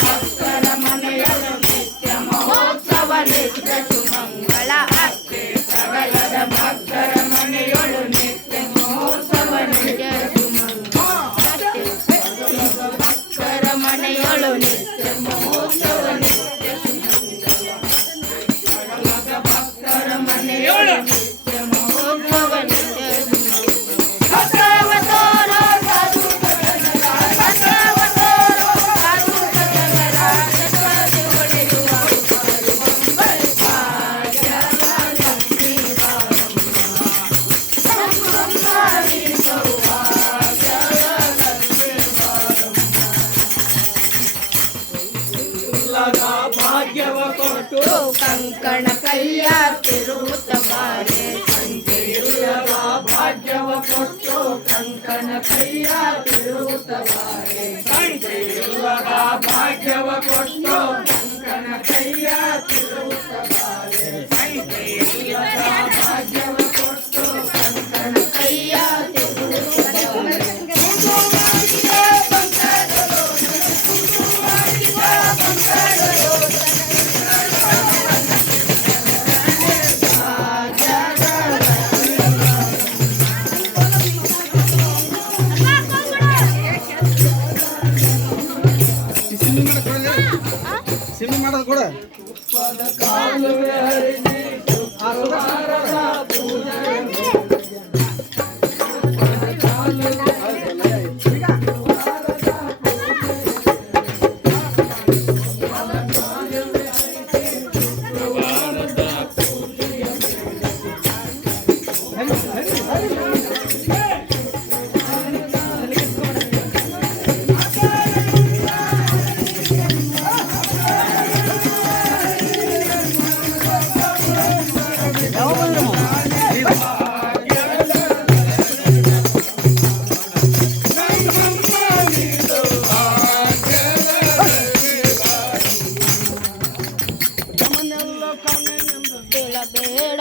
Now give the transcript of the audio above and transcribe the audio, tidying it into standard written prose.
ಭಕ್ತರ ಮನೆಯಲು ನಿತ್ಯ ಮಹೋತ್ಸವ ನಿತ್ಯ ಸುಮಂಗಳ ಸಕಲದ ಭಕ್ತರ ಮನೆಯೊಳು ನಿತ್ಯ ಮಹೋತ್ಸವ ನಿತ್ಯ ಸುಮಂಗಳ ಭಕ್ತರ ಮನೆಯೊಳು ನಿತ್ಯ ಮಹೋತ್ಸವ ನಿತ್ಯ ಸುಮಂಗಳ ಭಕ್ತರ ಮನೆಯೊಳು ನಿತ್ಯ ಮಹೋತ್ಸವ ನಿತ್ಯ ಭಾಗ್ಯವ ಕೊಟ್ಟು ಕಂಕಣ ಕೈಯ ತಿರುಗುತ್ತ ಬಾರೆ ಸಂಖ್ಯೆಯುಳ್ಳವ ಭಾಗ್ಯವ ಕೊಟ್ಟು ಕಂಕಣ ಕೈಯ ತಿರುಗುತ್ತ ಬಾರೆ ಸಂಖ್ಯೆಯುಳ್ಳವ ಭಾಗ್ಯವ ಕೊಟ್ಟು ಕಂಕಣ ಕೈಯ ತಿರುಗುತ್ತ ಬಾರೆ ಸಂಖ್ಯೆಯುಳ್ಳವ ಭಾಗ್ಯವ ಕೊಟ್ಟು ಕಂಕಣ ಕೈಯ ತಿರುಗುತ್ತ ಸಿಮ್ಮಿ ಮಾಡೋದು ಕೂಡ ಬೇಡ